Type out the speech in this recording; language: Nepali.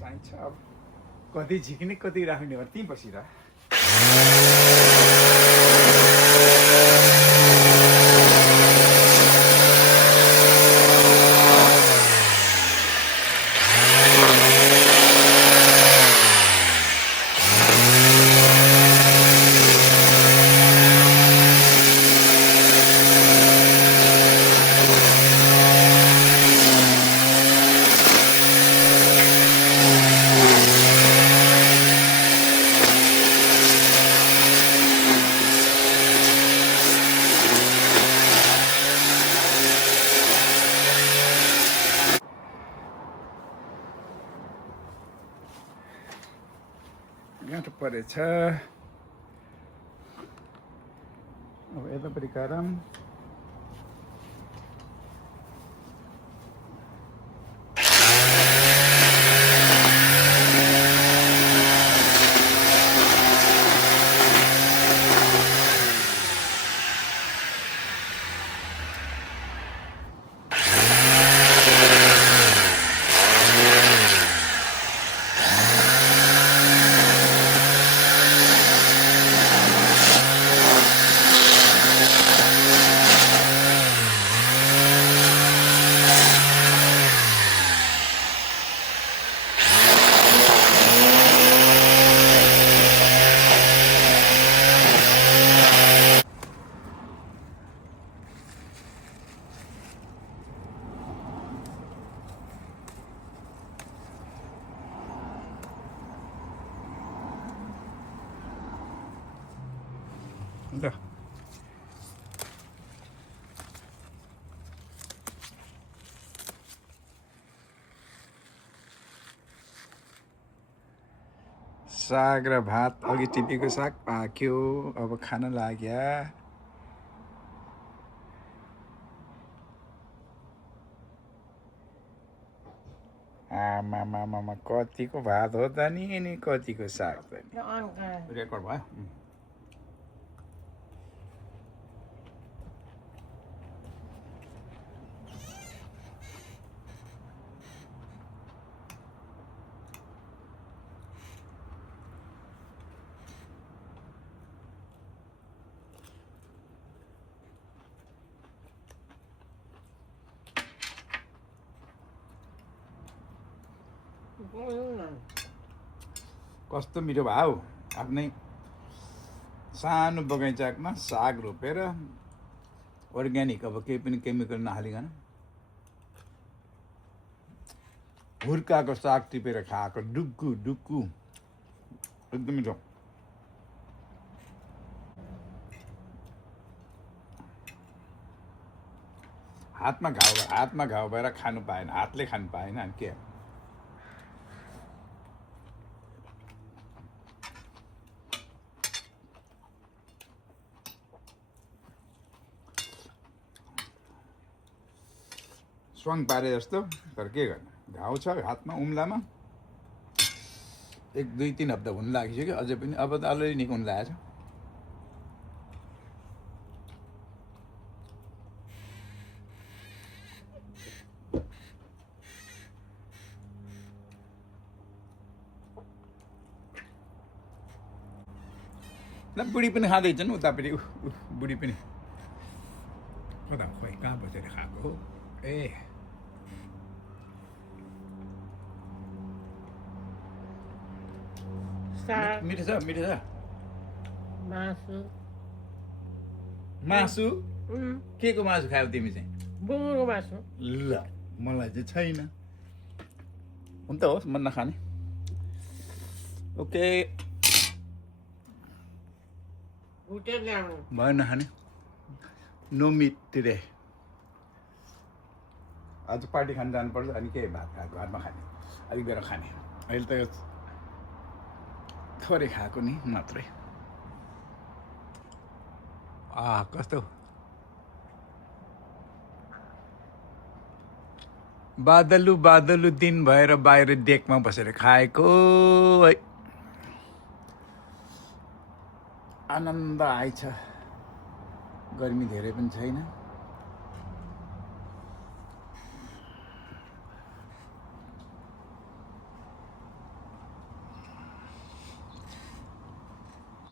चाहिन्छ अब कति झिक्ने कति राख्ने हो त्यहीँ बसिरह गाँठो परेछ अब यतापट्टि गरम ल साग र भात अघि टिपेको साग पाक्यो अब खान लाग्या आमामामा कतिको भात हो त नि कतिको साग त नि रेकर्ड भयो कस्तो मिठो भयो आफ्नै सानो बगैँचामा साग रोपेर अर्ग्यानिक अब केही पनि केमिकल नहालिकन हुर्काएको साग टिपेर खाएको डुक्कु डुक्कु एकदम मिठो हातमा घाउ भएर खानु पाएन हातले खानु पाएन अनि के स्वाङ पारे जस्तो तर के गर्नु घाउ छ हातमा उम्लामा 1-2-3 हप्ता हुन लागिसक्यो अझै पनि अब त अलरेडी निको हुन लागेको छ ल बुढी पनि खाँदैछन् उतापट्टि बुढी पनि कता खोइ कहाँ बसेर खाएको हो ए मिठो छ मासु के को मासु खायौ तिमी चाहिँ बुङ्गुरको मासु ल मलाई चाहिँ छैन हुन्छ होस् मन नखाने ओके भयो नखाने नो मिट टुडे आज पार्टी खान जानुपर्छ अनि के भात खाएको घरमा खाने अलिक बेर खाने अहिले त थोरै खाएको नि मात्रै कस्तो बादलु दिन भएर बाहिर डेकमा बसेर खाएको है आनन्द आएछ गर्मी धेरै पनि छैन